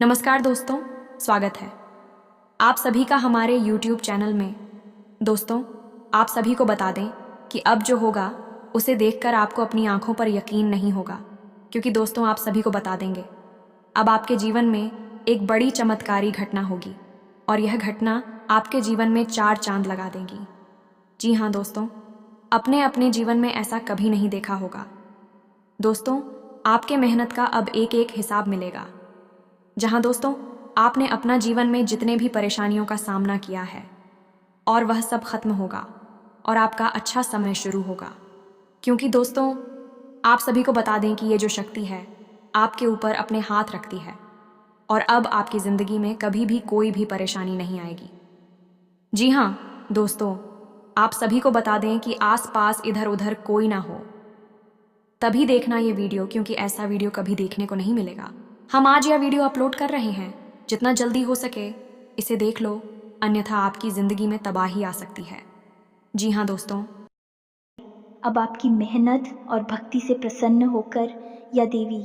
नमस्कार दोस्तों, स्वागत है आप सभी का हमारे YouTube चैनल में। दोस्तों, आप सभी को बता दें कि अब जो होगा उसे देखकर आपको अपनी आंखों पर यकीन नहीं होगा, क्योंकि दोस्तों आप सभी को बता देंगे अब आपके जीवन में एक बड़ी चमत्कारी घटना होगी और यह घटना आपके जीवन में 4 चांद लगा देगी। जी हाँ दोस्तों, अपने अपने जीवन में ऐसा कभी नहीं देखा होगा। दोस्तों, आपके मेहनत का अब एक एक हिसाब मिलेगा। जहां दोस्तों आपने अपना जीवन में जितने भी परेशानियों का सामना किया है और वह सब खत्म होगा और आपका अच्छा समय शुरू होगा, क्योंकि दोस्तों आप सभी को बता दें कि ये जो शक्ति है आपके ऊपर अपने हाथ रखती है और अब आपकी ज़िंदगी में कभी भी कोई भी परेशानी नहीं आएगी। जी हाँ दोस्तों, आप सभी को बता दें कि आसपास इधर उधर कोई ना हो, तभी देखना ये वीडियो, क्योंकि ऐसा वीडियो कभी देखने को नहीं मिलेगा। हम आज यह वीडियो अपलोड कर रहे हैं, जितना जल्दी हो सके इसे देख लो, अन्यथा आपकी ज़िंदगी में तबाही आ सकती है। जी हाँ दोस्तों, अब आपकी मेहनत और भक्ति से प्रसन्न होकर यह देवी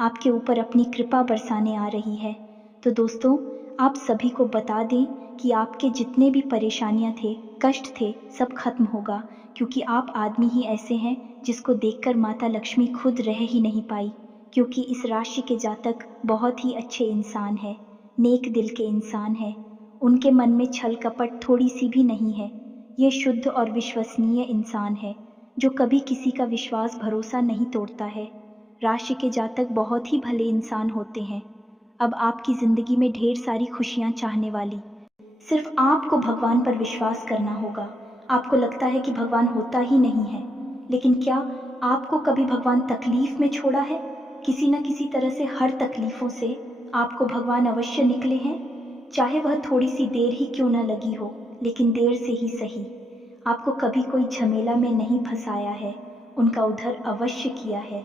आपके ऊपर अपनी कृपा बरसाने आ रही है। तो दोस्तों, आप सभी को बता दें कि आपके जितने भी परेशानियां थे, कष्ट थे, सब खत्म होगा, क्योंकि आप आदमी ही ऐसे हैं जिसको देखकर माता लक्ष्मी खुद रह ही नहीं पाई, क्योंकि इस राशि के जातक बहुत ही अच्छे इंसान है, नेक दिल के इंसान है। उनके मन में छल कपट थोड़ी सी भी नहीं है। ये शुद्ध और विश्वसनीय इंसान है जो कभी किसी का विश्वास भरोसा नहीं तोड़ता है। राशि के जातक बहुत ही भले इंसान होते हैं। अब आपकी जिंदगी में ढेर सारी खुशियां चाहने वाली, सिर्फ आपको भगवान पर विश्वास करना होगा। आपको लगता है कि भगवान होता ही नहीं है, लेकिन क्या आपको कभी भगवान तकलीफ में छोड़ा है? किसी न किसी तरह से हर तकलीफों से आपको भगवान अवश्य निकले हैं, चाहे वह थोड़ी सी देर ही क्यों न लगी हो, लेकिन देर से ही सही। आपको कभी कोई झमेला में नहीं फंसाया है, उनका उद्धार अवश्य किया है।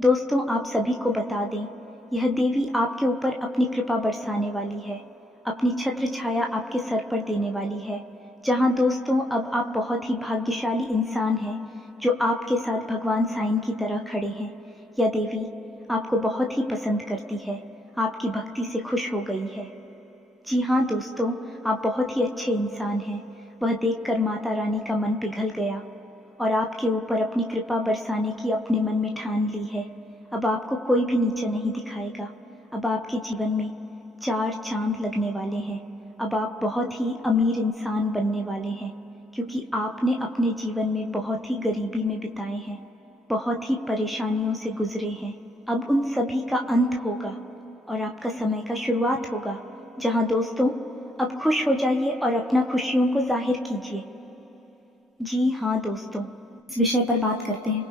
दोस्तों, आप सभी को बता दें, यह देवी आपके ऊपर अपनी कृपा बरसाने वाली है, अपनी छत्र छाया आपके सर पर देने वाली है। जहां दोस्तों अब आप बहुत ही भाग्यशाली इंसान हैं जो आपके साथ भगवान साईं की तरह खड़े हैं। यह देवी आपको बहुत ही पसंद करती है, आपकी भक्ति से खुश हो गई है। जी हाँ दोस्तों, आप बहुत ही अच्छे इंसान हैं। वह देखकर माता रानी का मन पिघल गया और आपके ऊपर अपनी कृपा बरसाने की अपने मन में ठान ली है। अब आपको कोई भी नीचा नहीं दिखाएगा। अब आपके जीवन में 4 चांद लगने वाले हैं। अब आप बहुत ही अमीर इंसान बनने वाले हैं, क्योंकि आपने अपने जीवन में बहुत ही गरीबी में बिताए हैं, बहुत ही परेशानियों से गुजरे हैं। अब उन सभी का अंत होगा और आपका समय का शुरुआत होगा। जहां दोस्तों अब खुश हो जाइए और अपना खुशियों को जाहिर कीजिए। जी हाँ दोस्तों, इस विषय पर बात करते हैं।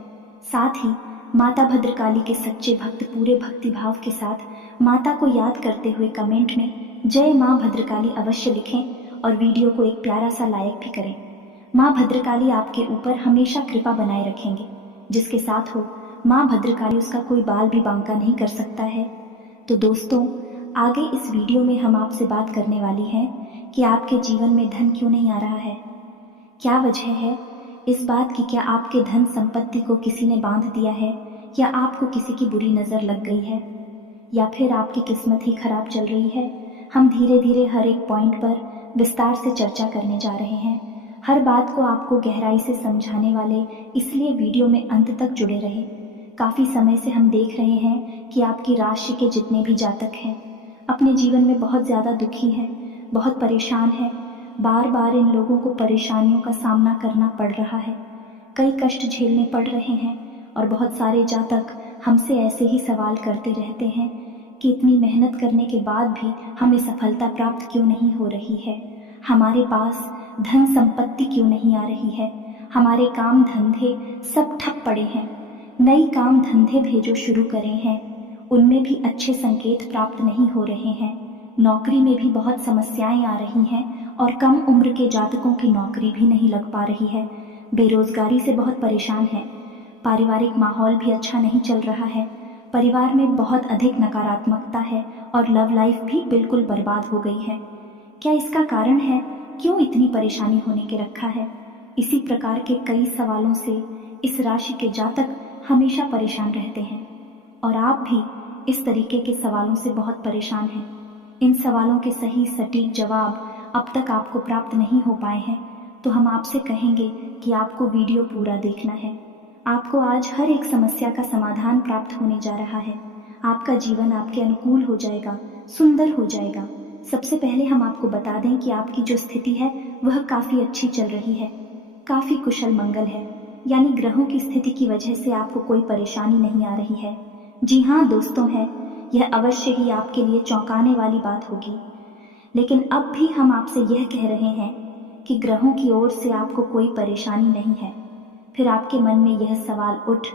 साथ ही माता भद्रकाली के सच्चे भक्त पूरे भक्तिभाव के साथ माता को याद करते हुए कमेंट में जय माँ भद्रकाली अवश्य लिखें और वीडियो को एक प्यारा सा लाइक भी करें। माँ भद्रकाली आपके ऊपर हमेशा कृपा बनाए रखेंगे। जिसके साथ हो माँ भद्रकाली, उसका कोई बाल भी बांका नहीं कर सकता है। तो दोस्तों, आगे इस वीडियो में हम आपसे बात करने वाली हैं कि आपके जीवन में धन क्यों नहीं आ रहा है। क्या वजह है इस बात की? क्या आपके धन संपत्ति को किसी ने बांध दिया है, या आपको किसी की बुरी नज़र लग गई है, या फिर आपकी किस्मत ही खराब चल रही है? हम धीरे धीरे हर एक पॉइंट पर विस्तार से चर्चा करने जा रहे हैं। हर बात को आपको गहराई से समझाने वाले, इसलिए वीडियो में अंत तक जुड़े रहे। काफ़ी समय से हम देख रहे हैं कि आपकी राशि के जितने भी जातक हैं अपने जीवन में बहुत ज़्यादा दुखी हैं, बहुत परेशान हैं। बार बार इन लोगों को परेशानियों का सामना करना पड़ रहा है, कई कष्ट झेलने पड़ रहे हैं, और बहुत सारे जातक हमसे ऐसे ही सवाल करते रहते हैं कि इतनी मेहनत करने के बाद भी हमें सफलता प्राप्त क्यों नहीं हो रही है, हमारे पास धन संपत्ति क्यों नहीं आ रही है, हमारे काम धंधे सब ठप पड़े हैं। नई काम धंधे भी जो शुरू करे हैं उनमें भी अच्छे संकेत प्राप्त नहीं हो रहे हैं। नौकरी में भी बहुत समस्याएं आ रही हैं और कम उम्र के जातकों की नौकरी भी नहीं लग पा रही है। बेरोजगारी से बहुत परेशान है। पारिवारिक माहौल भी अच्छा नहीं चल रहा है। परिवार में बहुत अधिक नकारात्मकता है और लव लाइफ भी बिल्कुल बर्बाद हो गई है। क्या इसका कारण है? क्यों इतनी परेशानी होने के रखा है? इसी प्रकार के कई सवालों से इस राशि के जातक हमेशा परेशान रहते हैं, और आप भी इस तरीके के सवालों से बहुत परेशान हैं। इन सवालों के सही सटीक जवाब अब तक आपको प्राप्त नहीं हो पाए हैं, तो हम आपसे कहेंगे कि आपको वीडियो पूरा देखना है। आपको आज हर एक समस्या का समाधान प्राप्त होने जा रहा है। आपका जीवन आपके अनुकूल हो जाएगा, सुंदर हो जाएगा। सबसे पहले हम आपको बता दें कि आपकी जो स्थिति है वह काफ़ी अच्छी चल रही है, काफ़ी कुशल मंगल है, यानी ग्रहों की स्थिति की वजह से आपको कोई परेशानी नहीं आ रही है। जी हाँ दोस्तों, है यह अवश्य ही आपके लिए चौंकाने वाली बात होगी, लेकिन अब भी हम आपसे यह कह रहे हैं कि ग्रहों की ओर से आपको कोई परेशानी नहीं है। फिर आपके मन में यह सवाल उठ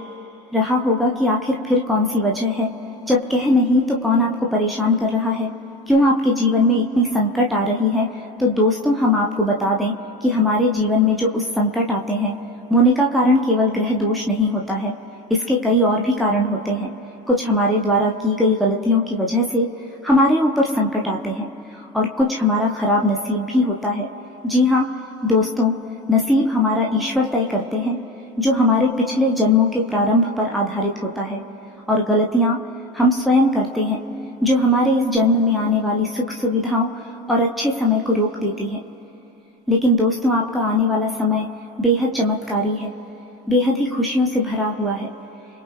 रहा होगा कि आखिर फिर कौन सी वजह है, जब कह नहीं तो कौन आपको परेशान कर रहा है, क्यों आपके जीवन में इतनी संकट आ रही है। तो दोस्तों, हम आपको बता दें कि हमारे जीवन में जो उस संकट आते हैं होने का कारण केवल ग्रह दोष नहीं होता है, इसके कई और भी कारण होते हैं। कुछ हमारे द्वारा की गई गलतियों की वजह से हमारे ऊपर संकट आते हैं और कुछ हमारा खराब नसीब भी होता है। जी हाँ दोस्तों, नसीब हमारा ईश्वर तय करते हैं, जो हमारे पिछले जन्मों के प्रारंभ पर आधारित होता है, और गलतियाँ हम स्वयं करते हैं, जो हमारे इस जन्म में आने वाली सुख सुविधाओं और अच्छे समय को रोक देती है। लेकिन दोस्तों, आपका आने वाला समय बेहद चमत्कारी है, बेहद ही खुशियों से भरा हुआ है।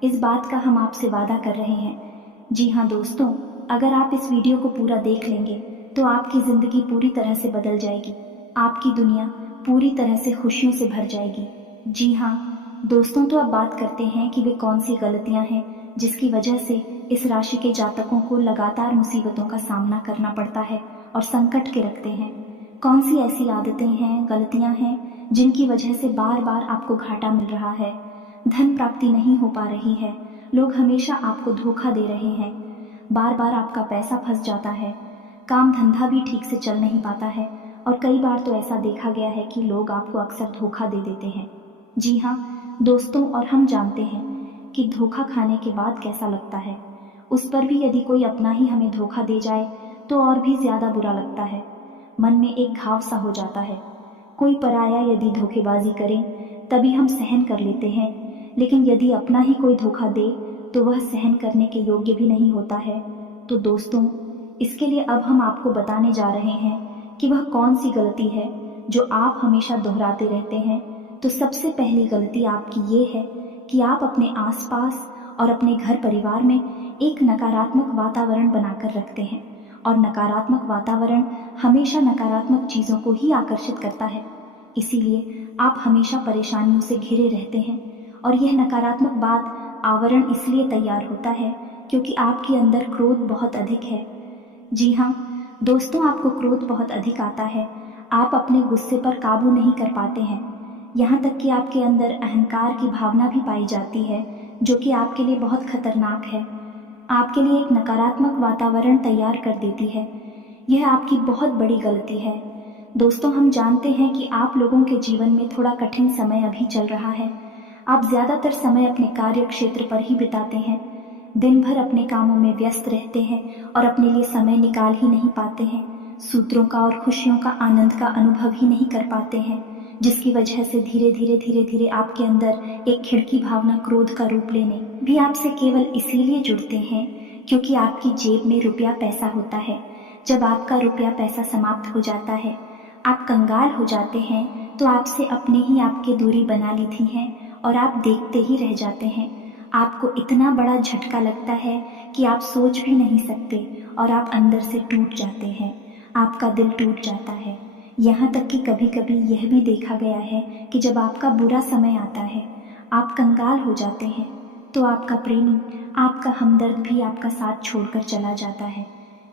इस बात का हम आपसे वादा कर रहे हैं। जी हाँ दोस्तों, अगर आप इस वीडियो को पूरा देख लेंगे तो आपकी ज़िंदगी पूरी तरह से बदल जाएगी, आपकी दुनिया पूरी तरह से खुशियों से भर जाएगी। जी हाँ दोस्तों, तो अब बात करते हैं कि वे कौन सी गलतियां हैं जिसकी वजह से इस राशि के जातकों को लगातार मुसीबतों का सामना करना पड़ता है और संकट के रखते हैं। कौन सी ऐसी आदतें हैं, गलतियां हैं जिनकी वजह से बार बार आपको घाटा मिल रहा है, धन प्राप्ति नहीं हो पा रही है, लोग हमेशा आपको धोखा दे रहे हैं, बार बार आपका पैसा फंस जाता है, काम धंधा भी ठीक से चल नहीं पाता है, और कई बार तो ऐसा देखा गया है कि लोग आपको अक्सर धोखा दे देते हैं। जी हाँ दोस्तों, और हम जानते हैं कि धोखा खाने के बाद कैसा लगता है। उस पर भी यदि कोई अपना ही हमें धोखा दे जाए तो और भी ज़्यादा बुरा लगता है, मन में एक घाव सा हो जाता है। कोई पराया यदि धोखेबाजी करे तभी हम सहन कर लेते हैं, लेकिन यदि अपना ही कोई धोखा दे तो वह सहन करने के योग्य भी नहीं होता है। तो दोस्तों, इसके लिए अब हम आपको बताने जा रहे हैं कि वह कौन सी गलती है जो आप हमेशा दोहराते रहते हैं। तो सबसे पहली गलती आपकी ये है कि आप अपने आसपास और अपने घर परिवार में एक नकारात्मक वातावरण बनाकर रखते हैं, और नकारात्मक वातावरण हमेशा नकारात्मक चीज़ों को ही आकर्षित करता है। इसीलिए आप हमेशा परेशानियों से घिरे रहते हैं, और यह नकारात्मक बात आवरण इसलिए तैयार होता है क्योंकि आपके अंदर क्रोध बहुत अधिक है। जी हाँ दोस्तों, आपको क्रोध बहुत अधिक आता है, आप अपने गुस्से पर काबू नहीं कर पाते हैं, यहाँ तक कि आपके अंदर अहंकार की भावना भी पाई जाती है, जो कि आपके लिए बहुत खतरनाक है, आपके लिए एक नकारात्मक वातावरण तैयार कर देती है। यह आपकी बहुत बड़ी गलती है। दोस्तों, हम जानते हैं कि आप लोगों के जीवन में थोड़ा कठिन समय अभी चल रहा है। आप ज़्यादातर समय अपने कार्य क्षेत्र पर ही बिताते हैं, दिन भर अपने कामों में व्यस्त रहते हैं और अपने लिए समय निकाल ही नहीं पाते हैं, सूत्रों का और खुशियों का आनंद का अनुभव ही नहीं कर पाते हैं, जिसकी वजह से धीरे धीरे आपके अंदर एक खिड़की भावना क्रोध का रूप लेने भी आपसे केवल इसीलिए जुड़ते हैं क्योंकि आपकी जेब में रुपया पैसा होता है। जब आपका रुपया पैसा समाप्त हो जाता है, आप कंगाल हो जाते हैं, तो आपसे अपने ही आपकी दूरी बना ली थी हैं और आप देखते ही रह जाते हैं। आपको इतना बड़ा झटका लगता है कि आप सोच भी नहीं सकते और आप अंदर से टूट जाते हैं, आपका दिल टूट जाता है। यहाँ तक कि कभी कभी यह भी देखा गया है कि जब आपका बुरा समय आता है, आप कंगाल हो जाते हैं, तो आपका प्रेमी, आपका हमदर्द भी आपका साथ छोड़कर चला जाता है।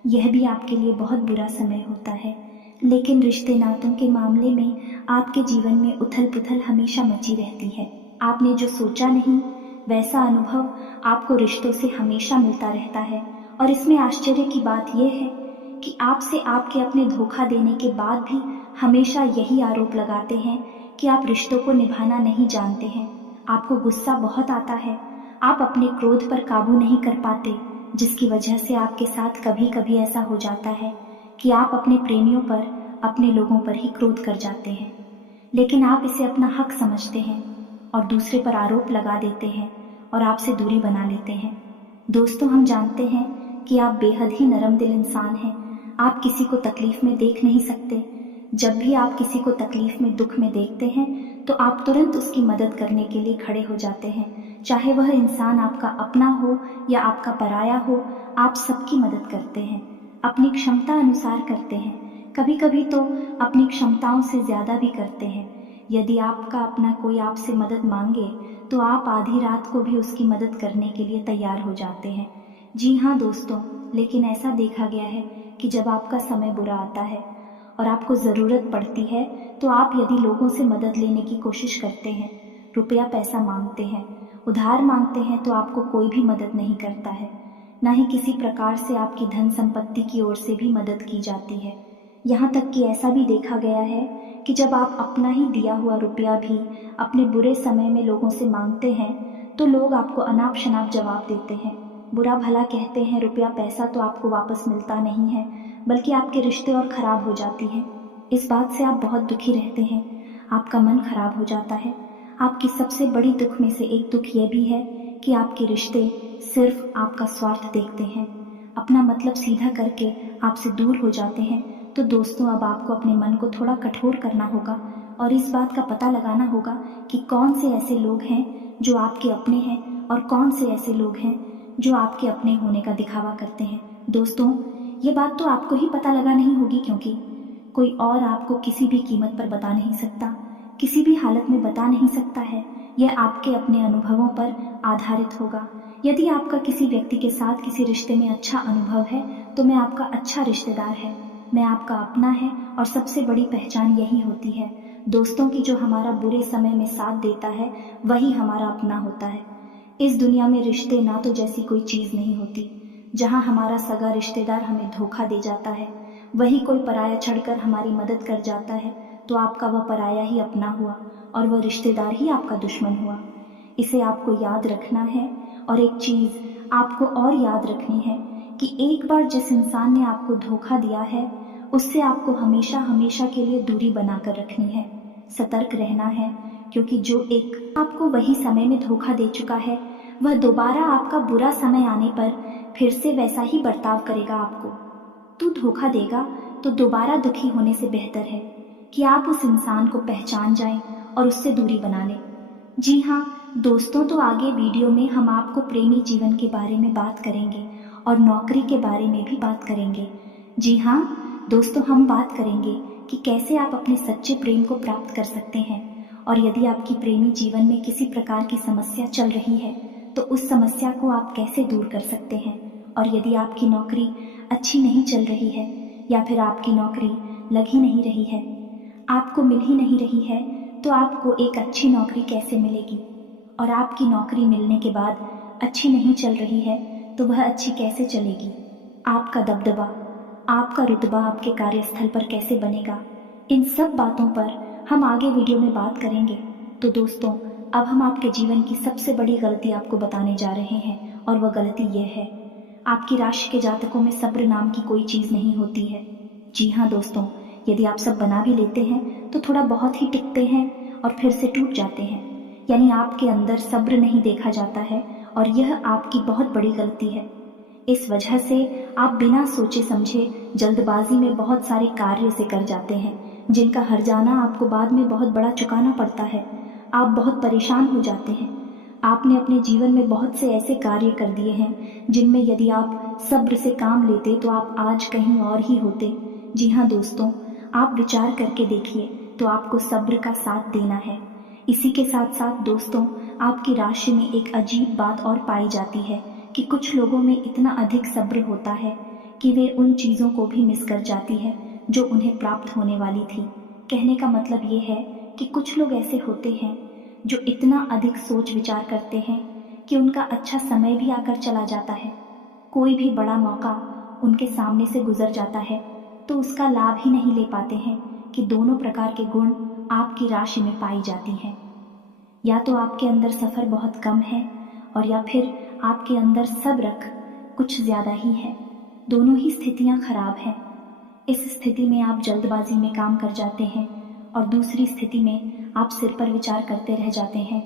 यह भी आपके लिए बहुत बुरा समय होता है। लेकिन रिश्ते नातों के मामले में आपके जीवन में उथल पुथल हमेशा मची रहती है। आपने जो सोचा नहीं वैसा अनुभव आपको रिश्तों से हमेशा मिलता रहता है। और इसमें आश्चर्य की बात यह है कि आपसे आपके अपने धोखा देने के बाद भी हमेशा यही आरोप लगाते हैं कि आप रिश्तों को निभाना नहीं जानते हैं। आपको गुस्सा बहुत आता है, आप अपने क्रोध पर काबू नहीं कर पाते, जिसकी वजह से आपके साथ कभी कभी ऐसा हो जाता है कि आप अपने प्रेमियों पर, अपने लोगों पर ही क्रोध कर जाते हैं। लेकिन आप इसे अपना हक समझते हैं और दूसरे पर आरोप लगा देते हैं और आपसे दूरी बना लेते हैं। दोस्तों, हम जानते हैं कि आप बेहद ही नरम दिल इंसान हैं। आप किसी को तकलीफ में देख नहीं सकते। जब भी आप किसी को तकलीफ में, दुख में देखते हैं तो आप तुरंत उसकी मदद करने के लिए खड़े हो जाते हैं। चाहे वह इंसान आपका अपना हो या आपका पराया हो, आप सबकी मदद करते हैं, अपनी क्षमता अनुसार करते हैं। कभी कभी तो अपनी क्षमताओं से ज़्यादा भी करते हैं। यदि आपका अपना कोई आपसे मदद मांगे तो आप आधी रात को भी उसकी मदद करने के लिए तैयार हो जाते हैं। जी हाँ दोस्तों, लेकिन ऐसा देखा गया है कि जब आपका समय बुरा आता है और आपको ज़रूरत पड़ती है तो आप यदि लोगों से मदद लेने की कोशिश करते हैं, रुपया पैसा मांगते हैं, उधार मांगते हैं, तो आपको कोई भी मदद नहीं करता है। ना ही किसी प्रकार से आपकी धन संपत्ति की ओर से भी मदद की जाती है। यहाँ तक कि ऐसा भी देखा गया है कि जब आप अपना ही दिया हुआ रुपया भी अपने बुरे समय में लोगों से मांगते हैं तो लोग आपको अनाप शनाप जवाब देते हैं, बुरा भला कहते हैं। रुपया पैसा तो आपको वापस मिलता नहीं है, बल्कि आपके रिश्ते और ख़राब हो जाती हैं। इस बात से आप बहुत दुखी रहते हैं, आपका मन खराब हो जाता है। आपकी सबसे बड़ी दुख में से एक दुख यह भी है कि आपके रिश्ते सिर्फ आपका स्वार्थ देखते हैं, अपना मतलब सीधा करके आपसे दूर हो जाते हैं। तो दोस्तों, अब आपको अपने मन को थोड़ा कठोर करना होगा और इस बात का पता लगाना होगा कि कौन से ऐसे लोग हैं जो आपके अपने हैं और कौन से ऐसे लोग हैं जो आपके अपने होने का दिखावा करते हैं। दोस्तों, ये बात तो आपको ही पता लगा नहीं होगी, क्योंकि कोई और आपको किसी भी कीमत पर बता नहीं सकता, किसी भी हालत में बता नहीं सकता है। यह आपके अपने अनुभवों पर आधारित होगा। यदि आपका किसी व्यक्ति के साथ किसी रिश्ते में अच्छा अनुभव है तो मैं आपका अच्छा रिश्तेदार है, मैं आपका अपना है, और सबसे बड़ी पहचान यही होती है दोस्तों की, जो हमारा बुरे समय में साथ देता है वही हमारा अपना होता है। इस दुनिया में रिश्ते ना तो जैसी कोई चीज़ नहीं होती। जहाँ हमारा सगा रिश्तेदार हमें धोखा दे जाता है, वही कोई पराया चढ़कर हमारी मदद कर जाता है, तो आपका वह पराया ही अपना हुआ और वह रिश्तेदार ही आपका दुश्मन हुआ। इसे आपको याद रखना है। और एक चीज़ आपको और याद रखनी है कि एक बार जिस इंसान ने आपको धोखा दिया है उससे आपको हमेशा हमेशा के लिए दूरी बनाकर रखनी है, सतर्क रहना है, क्योंकि जो एक आपको वही समय में धोखा दे चुका है वह दोबारा आपका बुरा समय आने पर फिर से वैसा ही बर्ताव करेगा आपको। तू धोखा देगा तो दोबारा दुखी होने से बेहतर है कि आप उस इंसान को पहचान जाएं और उससे दूरी बना लें। जी हाँ दोस्तों, तो आगे वीडियो में हम आपको प्रेमी जीवन के बारे में बात करेंगे और नौकरी के बारे में भी बात करेंगे। जी हाँ दोस्तों, हम बात करेंगे कि कैसे आप अपने सच्चे प्रेम को प्राप्त कर सकते हैं, और यदि आपकी प्रेमी जीवन में किसी प्रकार की समस्या चल रही है तो उस समस्या को आप कैसे दूर कर सकते हैं। और यदि आपकी नौकरी अच्छी नहीं चल रही है या फिर आपकी नौकरी लग ही नहीं रही है, आपको मिल ही नहीं रही है, तो आपको एक अच्छी नौकरी कैसे मिलेगी। और आपकी नौकरी मिलने के बाद अच्छी नहीं चल रही है तो वह अच्छी कैसे चलेगी। आपका दबदबा, आपका रुतबा आपके कार्यस्थल पर कैसे बनेगा। इन सब बातों पर हम आगे वीडियो में बात करेंगे। तो दोस्तों, अब हम आपके जीवन की सबसे बड़ी गलती आपको बताने जा रहे हैं, और वह गलती यह है, आपकी राशि के जातकों में सब्र नाम की कोई चीज़ नहीं होती है। जी हाँ दोस्तों, यदि आप सब बना भी लेते हैं तो थोड़ा बहुत ही टिकते हैं और फिर से टूट जाते हैं, यानी आपके अंदर सब्र नहीं देखा जाता है, और यह आपकी बहुत बड़ी गलती है। इस वजह से आप बिना सोचे समझे जल्दबाजी में बहुत सारे कार्य से कर जाते हैं, जिनका हर्जाना आपको बाद में बहुत बड़ा चुकाना पड़ता है। आप बहुत परेशान हो जाते हैं। आपने अपने जीवन में बहुत से ऐसे कार्य कर दिए हैं जिनमें यदि आप सब्र से काम लेते तो आप आज कहीं और ही होते। जी हाँ दोस्तों, आप विचार करके देखिए तो आपको सब्र का साथ देना है। इसी के साथ साथ दोस्तों, आपकी राशि में एक अजीब बात और पाई जाती है कि कुछ लोगों में इतना अधिक सब्र होता है कि वे उन चीज़ों को भी मिस कर जाती है जो उन्हें प्राप्त होने वाली थी। कहने का मतलब ये है कि कुछ लोग ऐसे होते हैं जो इतना अधिक सोच विचार करते हैं कि उनका अच्छा समय भी आकर चला जाता है। कोई भी बड़ा मौका उनके सामने से गुजर जाता है तो उसका लाभ ही नहीं ले पाते हैं कि दोनों प्रकार के गुण आपकी राशि में पाई जाती हैं। या तो आपके अंदर सफ़र बहुत कम है और या फिर आपके अंदर सब्र कुछ ज़्यादा ही है। दोनों ही स्थितियाँ खराब हैं। इस स्थिति में आप जल्दबाजी में काम कर जाते हैं और दूसरी स्थिति में आप सिर पर विचार करते रह जाते हैं,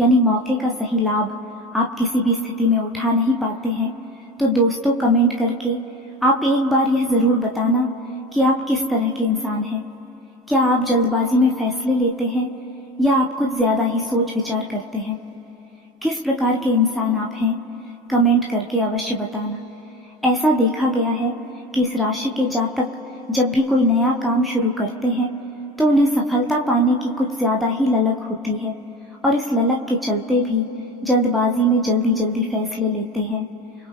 यानी मौके का सही लाभ आप किसी भी स्थिति में उठा नहीं पाते हैं, तो दोस्तों कमेंट करके आप एक बार यह ज़रूर बताना कि आप किस तरह के इंसान हैं। क्या आप जल्दबाजी में फैसले लेते हैं या आप कुछ ज़्यादा ही सोच विचार करते हैं? किस प्रकार के इंसान आप हैं, कमेंट करके अवश्य बताना। ऐसा देखा गया है कि इस राशि के जातक जब भी कोई नया काम शुरू करते हैं तो उन्हें सफलता पाने की कुछ ज़्यादा ही ललक होती है और इस ललक के चलते भी जल्दबाजी में जल्दी जल्दी फैसले लेते हैं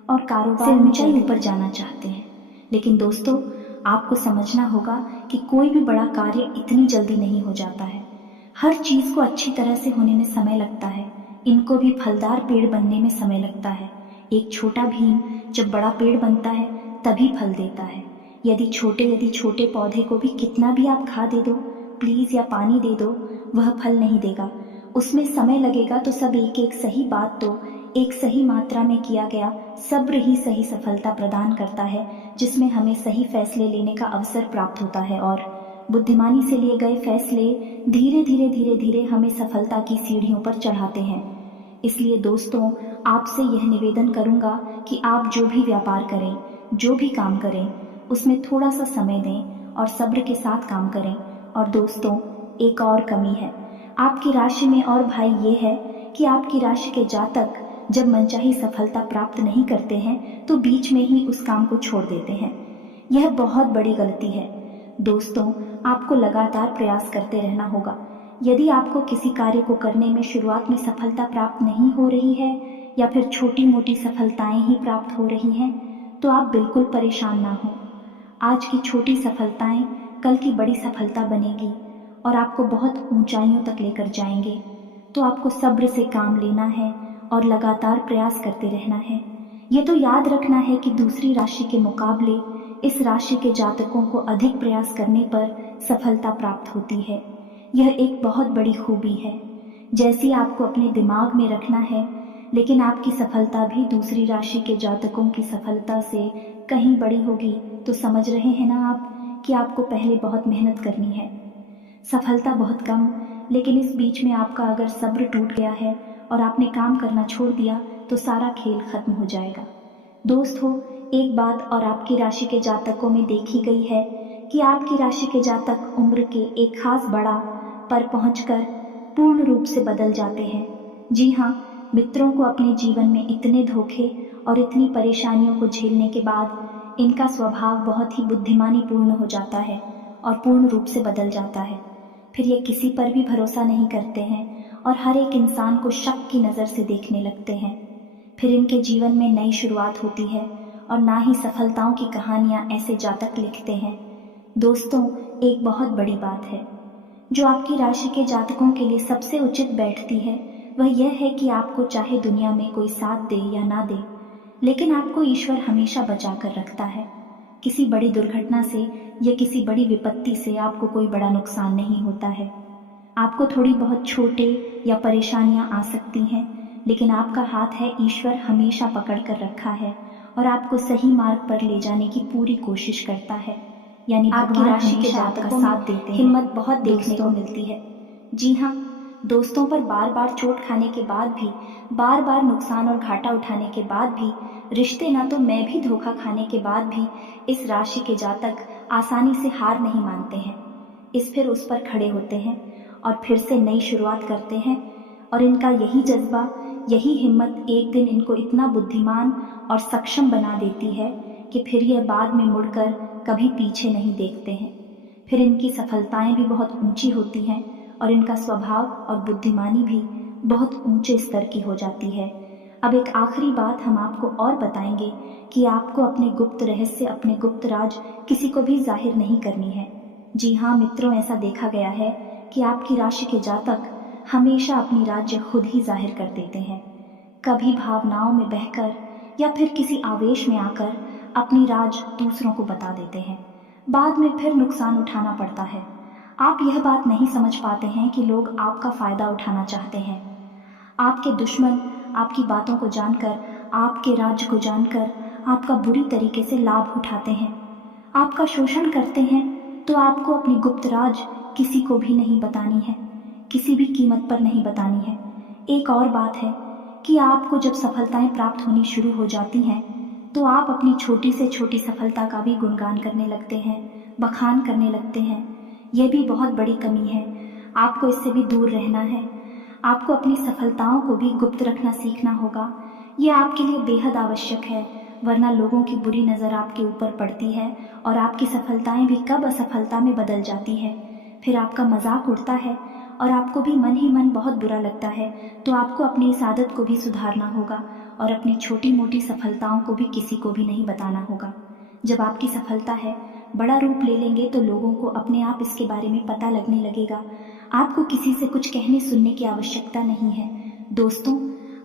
और कारोबार में ऊंचाई ऊपर जाना चाहते हैं। लेकिन दोस्तों, आपको समझना होगा कि कोई भी बड़ा कार्य इतनी जल्दी नहीं हो जाता है। हर चीज़ को अच्छी तरह से होने में समय लगता है। इनको भी फलदार पेड़ बनने में समय लगता है। एक छोटा भीम जब बड़ा पेड़ बनता है तभी फल देता है। यदि छोटे पौधे को भी कितना भी आप खाद दे दो प्लीज़ या पानी दे दो, वह फल नहीं देगा। उसमें समय लगेगा। तो सब एक सही बात तो एक सही मात्रा में किया गया सब्र ही सही सफलता प्रदान करता है, जिसमें हमें सही फैसले लेने का अवसर प्राप्त होता है और बुद्धिमानी से लिए गए फैसले धीरे धीरे हमें सफलता की सीढ़ियों पर चढ़ाते हैं। इसलिए दोस्तों, आपसे यह निवेदन करूंगा कि आप जो भी व्यापार करें, जो भी काम करें, उसमें थोड़ा सा समय दें और सब्र के साथ काम करें। और दोस्तों, एक और कमी है आपकी राशि में और भाई ये है कि आपकी राशि के जातक जब मनचाही सफलता प्राप्त नहीं करते हैं तो बीच में ही उस काम को छोड़ देते हैं। यह बहुत बड़ी गलती है। दोस्तों, आपको लगातार प्रयास करते रहना होगा। यदि आपको किसी कार्य को करने में शुरुआत में सफलता प्राप्त नहीं हो रही है या फिर छोटी मोटी सफलताएं ही प्राप्त हो रही हैं, तो आप बिल्कुल परेशान ना हो। आज की छोटी सफलताएं कल की बड़ी सफलता बनेगी और आपको बहुत ऊंचाइयों तक लेकर जाएंगे। तो आपको सब्र से काम लेना है और लगातार प्रयास करते रहना है। ये तो याद रखना है कि दूसरी राशि के मुकाबले इस राशि के जातकों को अधिक प्रयास करने पर सफलता प्राप्त होती है। यह एक बहुत बड़ी खूबी है, जैसी आपको अपने दिमाग में रखना है। लेकिन आपकी सफलता भी दूसरी राशि के जातकों की सफलता से कहीं बड़ी होगी। तो समझ रहे हैं ना आप कि आपको पहले बहुत मेहनत करनी है। सफलता बहुत कम, लेकिन इस बीच में आपका अगर सब्र टूट गया है और आपने काम करना छोड़ दिया तो सारा खेल खत्म हो जाएगा। दोस्त हो, एक बात और आपकी राशि के जातकों में देखी गई है कि आपकी राशि के जातक उम्र के एक खास बड़ा पर पहुंचकर पूर्ण रूप से बदल जाते हैं। जी हाँ, मित्रों को अपने जीवन में इतने धोखे और इतनी परेशानियों को झेलने के बाद इनका स्वभाव बहुत ही बुद्धिमानी पूर्ण हो जाता है और पूर्ण रूप से बदल जाता है। फिर ये किसी पर भी भरोसा नहीं करते हैं और हर एक इंसान को शक की नज़र से देखने लगते हैं। फिर इनके जीवन में नई शुरुआत होती है और ना ही सफलताओं की कहानियाँ ऐसे जातक लिखते हैं। दोस्तों, एक बहुत बड़ी बात है जो आपकी राशि के जातकों के लिए सबसे उचित बैठती है, वह यह है कि आपको चाहे दुनिया में कोई साथ दे या ना दे, लेकिन आपको ईश्वर हमेशा बचा कर रखता है। किसी बड़ी दुर्घटना से या किसी बड़ी विपत्ति से आपको कोई बड़ा नुकसान नहीं होता है। आपको थोड़ी बहुत छोटे या परेशानियां आ सकती हैं, लेकिन आपका हाथ है ईश्वर हमेशा पकड़ कर रखा है और आपको सही मार्ग पर ले जाने की पूरी कोशिश करता है। यानी आपकी राशि के जातक का साथ देते हैं। हिम्मत बहुत देखने को मिलती है। जी हाँ, दोस्तों पर बार बार चोट खाने के बाद भी, बार बार नुकसान और घाटा उठाने के बाद भी, रिश्ते ना तो मैं भी धोखा खाने के बाद भी इस राशि के जातक आसानी से हार नहीं मानते हैं। इस फिर उस पर खड़े होते हैं और फिर से नई शुरुआत करते हैं और इनका यही जज्बा, यही हिम्मत एक दिन इनको इतना बुद्धिमान और सक्षम बना देती है कि फिर यह बाद में मुड़कर कभी पीछे नहीं देखते हैं। फिर इनकी सफलताएं भी बहुत ऊंची होती हैं और इनका स्वभाव और बुद्धिमानी भी बहुत ऊंचे स्तर की हो जाती है। अब एक आखिरी बात हम आपको और बताएंगे कि आपको अपने गुप्त रहस्य, अपने गुप्त राज किसी को भी जाहिर नहीं करनी है। जी हाँ मित्रों, ऐसा देखा गया है कि आपकी राशि के जातक हमेशा अपनी राज्य खुद ही जाहिर कर देते हैं। कभी भावनाओं में बहकर या फिर किसी आवेश में आकर अपनी राज दूसरों को बता देते हैं। बाद में फिर नुकसान उठाना पड़ता है। आप यह बात नहीं समझ पाते हैं कि लोग आपका फ़ायदा उठाना चाहते हैं। आपके दुश्मन आपकी बातों को जानकर, आपके राज्य को जानकर आपका बुरी तरीके से लाभ उठाते हैं, आपका शोषण करते हैं। तो आपको अपनी गुप्त राज किसी को भी नहीं बतानी है, किसी भी कीमत पर नहीं बतानी है। एक और बात है कि आपको जब सफलताएं प्राप्त होनी शुरू हो जाती हैं तो आप अपनी छोटी से छोटी सफलता का भी गुणगान करने लगते हैं, बखान करने लगते हैं। यह भी बहुत बड़ी कमी है, आपको इससे भी दूर रहना है। आपको अपनी सफलताओं को भी गुप्त रखना सीखना होगा। ये आपके लिए बेहद आवश्यक है, वरना लोगों की बुरी नज़र आपके ऊपर पड़ती है और आपकी सफलताएं भी कब असफलता में बदल जाती है। फिर आपका मजाक उड़ता है और आपको भी मन ही मन बहुत बुरा लगता है। तो आपको अपनी इस आदत को भी सुधारना होगा और अपनी छोटी मोटी सफलताओं को भी किसी को भी नहीं बताना होगा। जब आपकी सफलता है बड़ा रूप ले लेंगे तो लोगों को अपने आप इसके बारे में पता लगने लगेगा। आपको किसी से कुछ कहने सुनने की आवश्यकता नहीं है। दोस्तों,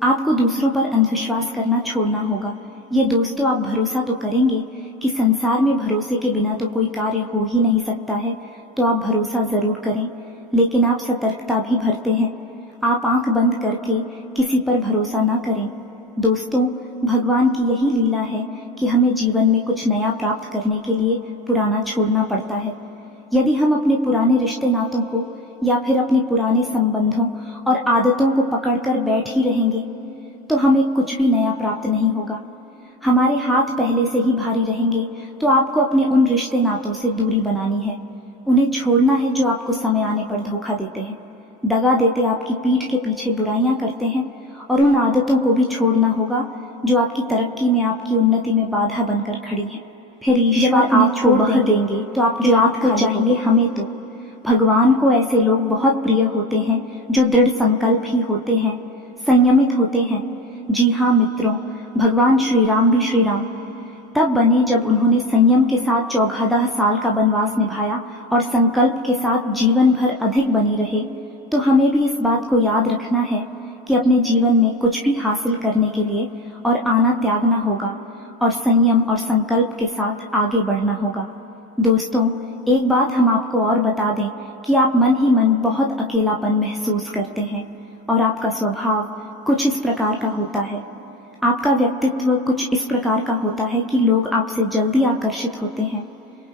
आपको दूसरों पर अंधविश्वास करना छोड़ना होगा। ये दोस्तों, आप भरोसा तो करेंगे कि संसार में भरोसे के बिना तो कोई कार्य हो ही नहीं सकता है, तो आप भरोसा ज़रूर करें, लेकिन आप सतर्कता भी बरतें हैं। आप आंख बंद करके किसी पर भरोसा ना करें। दोस्तों, भगवान की यही लीला है कि हमें जीवन में कुछ नया प्राप्त करने के लिए पुराना छोड़ना पड़ता है। यदि हम अपने पुराने रिश्ते नातों को या फिर अपने पुराने संबंधों और आदतों को पकड़कर बैठ ही रहेंगे तो हमें कुछ भी नया प्राप्त नहीं होगा। हमारे हाथ पहले से ही भारी रहेंगे, तो आपको अपने उन रिश्ते नातों से दूरी बनानी है। उन्हें छोड़ना है जो आपको समय आने पर धोखा देते हैं, दगा देते, आपकी पीठ के पीछे बुराइयां करते हैं। और उन आदतों को भी छोड़ना होगा जो आपकी तरक्की में, आपकी उन्नति में बाधा बनकर खड़ी है। फिर ईश्वर आपको वह देंगे तो आपके हाथ को चाहिए। हमें तो भगवान को ऐसे लोग बहुत प्रिय होते हैं जो दृढ़ संकल्प ही होते हैं, संयमित होते हैं। जी हाँ मित्रों, भगवान श्री राम भी श्री राम तब बने जब उन्होंने संयम के साथ 14 साल का वनवास निभाया और संकल्प के साथ जीवन भर अधिक बनी रहे। तो हमें भी इस बात को याद रखना है कि अपने जीवन में कुछ भी हासिल करने के लिए और आना त्यागना होगा और संयम और संकल्प के साथ आगे बढ़ना होगा। दोस्तों, एक बात हम आपको और बता दें कि आप मन ही मन बहुत अकेलापन महसूस करते हैं और आपका स्वभाव कुछ इस प्रकार का होता है। आपका व्यक्तित्व कुछ इस प्रकार का होता है कि लोग आपसे जल्दी आकर्षित होते हैं,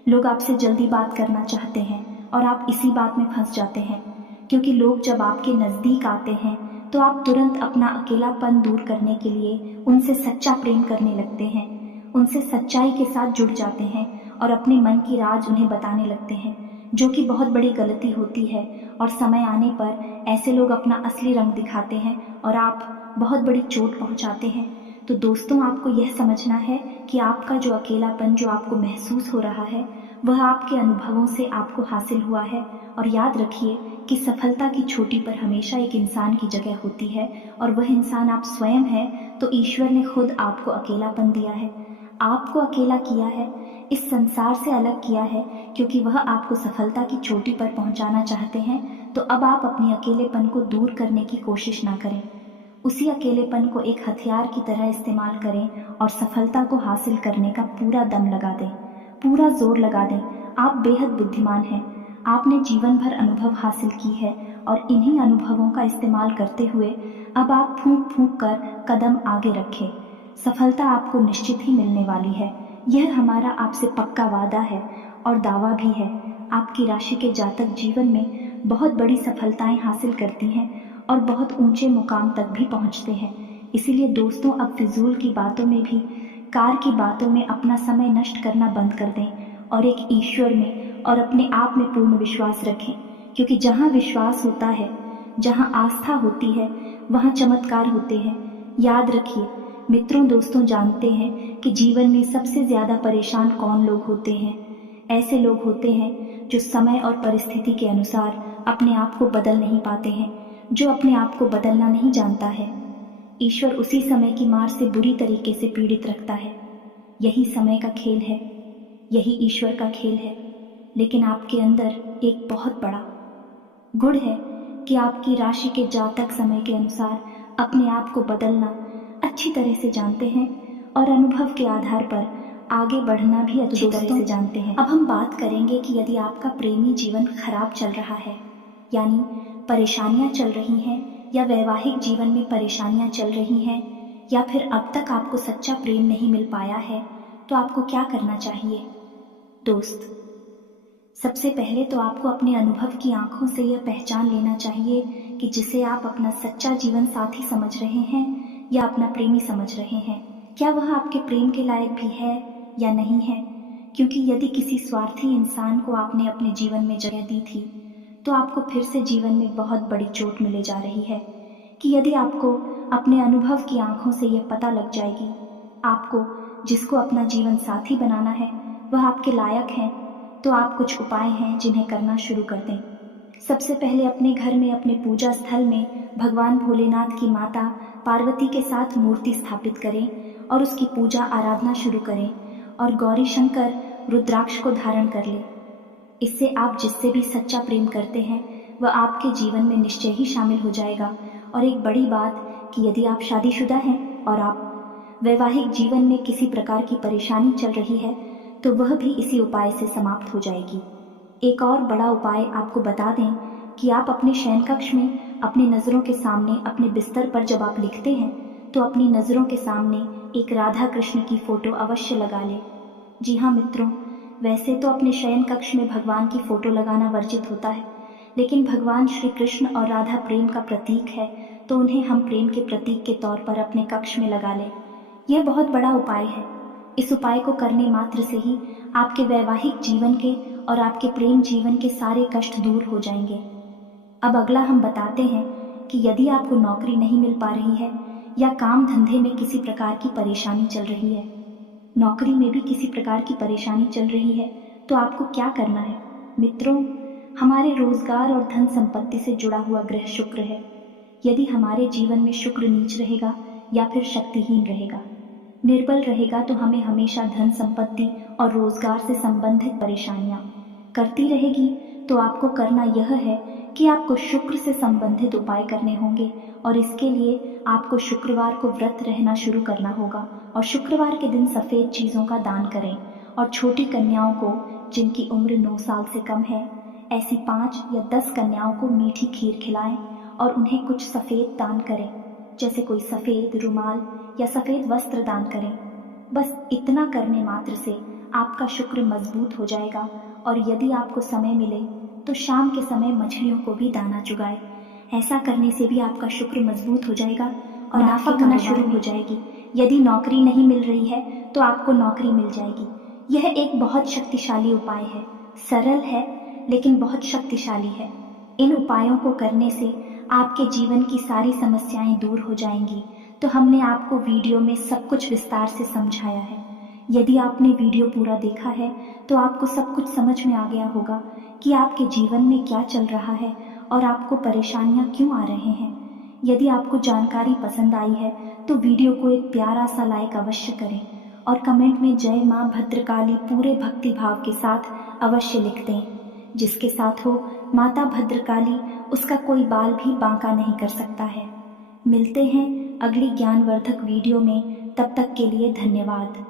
लोग आपसे जल्दी बात करना चाहते हैं और आप इसी बात में फंस जाते हैं, क्योंकि लोग जब आपके नज़दीक आते हैं तो आप तुरंत अपना अकेलापन दूर करने के लिए उनसे सच्चा प्रेम करने लगते हैं, उनसे सच्चाई के साथ जुड़ जाते हैं और अपने मन की राज उन्हें बताने लगते हैं, जो कि बहुत बड़ी गलती होती है। और समय आने पर ऐसे लोग अपना असली रंग दिखाते हैं और आप बहुत बड़ी चोट पहुंचाते हैं। तो दोस्तों, आपको यह समझना है कि आपका जो अकेलापन जो आपको महसूस हो रहा है वह आपके अनुभवों से आपको हासिल हुआ है। और याद रखिए कि सफलता की चोटी पर हमेशा एक इंसान की जगह होती है और वह इंसान आप स्वयं है। तो ईश्वर ने खुद आपको अकेलापन दिया है, आपको अकेला किया है, इस संसार से अलग किया है, क्योंकि वह आपको सफलता की चोटी पर पहुंचाना चाहते हैं। तो अब आप अपने अकेलेपन को दूर करने की कोशिश ना करें, उसी अकेलेपन को एक हथियार की तरह इस्तेमाल करें और सफलता को हासिल करने का पूरा दम लगा दें, पूरा जोर लगा दें। आप बेहद बुद्धिमान हैं, आपने जीवन भर अनुभव हासिल की है और इन्हीं अनुभवों का इस्तेमाल करते हुए अब आप फूंक फूंक कर कदम आगे रखें। सफलता आपको निश्चित ही मिलने वाली है, यह हमारा आपसे पक्का वादा है और दावा भी है। आपकी राशि के जातक जीवन में बहुत बड़ी सफलताएं हासिल करती हैं और बहुत ऊंचे मुकाम तक भी पहुंचते हैं। इसीलिए दोस्तों, अब फिजूल की बातों में भी, कार की बातों में अपना समय नष्ट करना बंद कर दें और एक ईश्वर में और अपने आप में पूर्ण विश्वास रखें, क्योंकि जहाँ विश्वास होता है, जहाँ आस्था होती है, वहाँ चमत्कार होते हैं। याद रखिए मित्रों, दोस्तों, जानते हैं कि जीवन में सबसे ज़्यादा परेशान कौन लोग होते हैं? ऐसे लोग होते हैं जो समय और परिस्थिति के अनुसार अपने आप को बदल नहीं पाते हैं, जो अपने आप को बदलना नहीं जानता है। ईश्वर उसी समय की मार से बुरी तरीके से पीड़ित रखता है। यही समय का खेल है, यही ईश्वर का खेल है। लेकिन आपके अंदर एक बहुत बड़ा गुण है कि आपकी राशि के जातक समय के अनुसार अपने आप को बदलना अच्छी तरह से जानते हैं और अनुभव के आधार पर आगे बढ़ना भी अच्छी तरह से जानते हैं। अब हम बात करेंगे कि यदि आपका प्रेमी जीवन खराब चल रहा है, यानी परेशानियां चल रही हैं, या वैवाहिक जीवन में परेशानियां चल रही हैं, या फिर अब तक आपको सच्चा प्रेम नहीं मिल पाया है, तो आपको क्या करना चाहिए? दोस्त, सबसे पहले तो आपको अपने अनुभव की आंखों से यह पहचान लेना चाहिए कि जिसे आप अपना सच्चा जीवन साथी समझ रहे हैं, या अपना प्रेमी समझ रहे हैं, क्या वह आपके प्रेम के लायक भी है या नहीं है? क्योंकि यदि किसी स्वार्थी इंसान को आपने अपने जीवन में जगह दी थी, तो आपको फिर से जीवन में बहुत बड़ी चोट मिले जा रही है कि यदि आपको अपने अनुभव की आंखों से यह पता लग जाएगी, आपको जिसको अपना जीवन साथी बनाना है वह आपके लायक है, तो आप कुछ उपाय हैं जिन्हें करना शुरू कर दें। सबसे पहले अपने घर में, अपने पूजा स्थल में भगवान भोलेनाथ की माता पार्वती के साथ मूर्ति स्थापित करें और उसकी पूजा आराधना शुरू करें और गौरी शंकर रुद्राक्ष को धारण कर लें। इससे आप जिससे भी सच्चा प्रेम करते हैं वह आपके जीवन में निश्चय ही शामिल हो जाएगा। और एक बड़ी बात कि यदि आप शादीशुदा हैं और आप वैवाहिक जीवन में किसी प्रकार की परेशानी चल रही है, तो वह भी इसी उपाय से समाप्त हो जाएगी। एक और बड़ा उपाय आपको बता दें कि आप अपने शयन कक्ष में अपनी नज़रों के सामने, अपने बिस्तर पर जब आप लिखते हैं तो अपनी नज़रों के सामने एक राधा कृष्ण की फोटो अवश्य लगा लें। जी हाँ मित्रों, वैसे तो अपने शयन कक्ष में भगवान की फोटो लगाना वर्जित होता है, लेकिन भगवान श्री कृष्ण और राधा प्रेम का प्रतीक है, तो उन्हें हम प्रेम के प्रतीक के तौर पर अपने कक्ष में लगा लें। यह बहुत बड़ा उपाय है। इस उपाय को करने मात्र से ही आपके वैवाहिक जीवन के और आपके प्रेम जीवन के सारे कष्ट दूर हो जाएंगे। अब अगला हम बताते हैं कि यदि आपको नौकरी नहीं मिल पा रही है या काम धंधे में किसी प्रकार की परेशानी चल रही है, नौकरी में भी किसी प्रकार की परेशानी चल रही है, तो आपको क्या करना है? मित्रों, हमारे रोजगार और धन संपत्ति से जुड़ा हुआ ग्रह शुक्र है। यदि हमारे जीवन में शुक्र नीच रहेगा या फिर शक्तिहीन रहेगा, निर्बल रहेगा, तो हमें हमेशा धन संपत्ति और रोजगार से संबंधित परेशानियां करती रहेगी। तो आपको करना यह है कि आपको शुक्र से संबंधित उपाय करने होंगे और इसके लिए आपको शुक्रवार को व्रत रहना शुरू करना होगा और शुक्रवार के दिन सफ़ेद चीज़ों का दान करें और छोटी कन्याओं को जिनकी उम्र 9 साल से कम है, ऐसी 5 या 10 कन्याओं को मीठी खीर खिलाएं और उन्हें कुछ सफ़ेद दान करें, जैसे कोई सफ़ेद रुमाल या सफ़ेद वस्त्र दान करें। बस इतना करने मात्र से आपका शुक्र मजबूत हो जाएगा। और यदि आपको समय मिले तो शाम के समय मछलियों को भी दाना चुगाएं। ऐसा करने से भी आपका शुक्र मजबूत हो जाएगा और मुनाफा होना शुरू हो जाएगी। यदि नौकरी नहीं मिल रही है तो आपको नौकरी मिल जाएगी। यह एक बहुत शक्तिशाली उपाय है, सरल है लेकिन बहुत शक्तिशाली है। इन उपायों को करने से आपके जीवन की सारी समस्याएं दूर हो जाएंगी। तो हमने आपको वीडियो में सब कुछ विस्तार से समझाया है। यदि आपने वीडियो पूरा देखा है तो आपको सब कुछ समझ में आ गया होगा कि आपके जीवन में क्या चल रहा है और आपको परेशानियां क्यों आ रहे हैं। यदि आपको जानकारी पसंद आई है तो वीडियो को एक प्यारा सा लाइक अवश्य करें और कमेंट में जय माँ भद्रकाली पूरे भक्ति भाव के साथ अवश्य लिख दें। जिसके साथ हो माता भद्रकाली, उसका कोई बाल भी बांका नहीं कर सकता है। मिलते हैं अगली ज्ञानवर्धक वीडियो में, तब तक के लिए धन्यवाद।